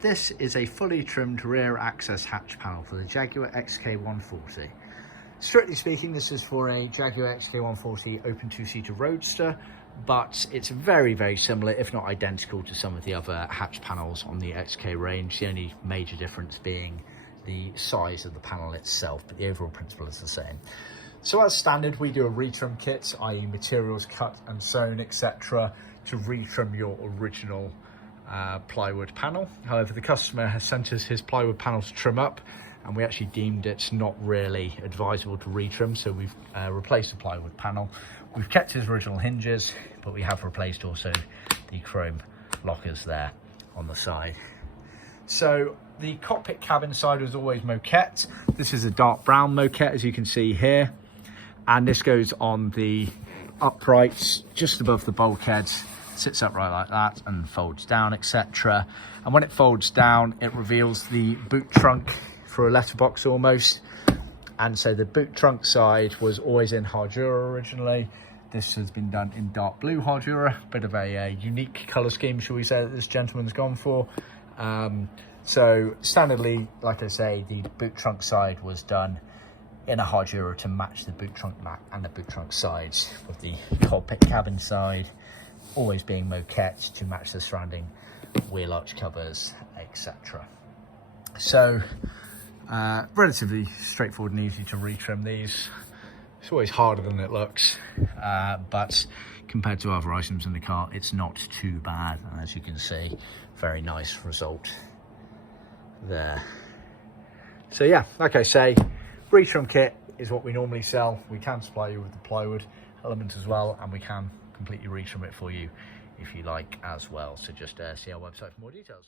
This is a fully trimmed rear access hatch panel for the Jaguar XK140. Strictly speaking, this is for a Jaguar XK140 open two-seater Roadster, but it's very, very similar, if not identical, to some of the other hatch panels on the XK range. The only major difference being the size of the panel itself, but the overall principle is the same. So as standard, we do a retrim kit, i.e. materials cut and sewn, etc., to retrim your original plywood panel. However, the customer has sent us his plywood panel to trim up, and we actually deemed it's not really advisable to retrim, so we've replaced the plywood panel. We've kept his original hinges, but we have replaced also the chrome lockers there on the side. So the cockpit cabin side was always Moquette. This is a dark brown Moquette, as you can see here, and this goes on the uprights just above the bulkhead. Sits upright like that and folds down, etc. And when it folds down, it reveals the boot trunk for a letterbox almost. And so the boot trunk side was always in Hardura originally. This has been done in dark blue Hardura, bit of a unique colour scheme, shall we say, that this gentleman's gone for. So standardly, like I say, the boot trunk side was done in a Hardura to match the boot trunk back and the boot trunk sides, with the cockpit cabin side always being Moquette to match the surrounding wheel arch covers, etc. So relatively straightforward and easy to retrim these. It's always harder than it looks, but compared to other items in the car, it's not too bad. And as you can see, very nice result there. So yeah, like I say, retrim kit is what we normally sell. We can supply you with the plywood element as well, and we can completely retrim it for you if you like as well. So just see our website for more details.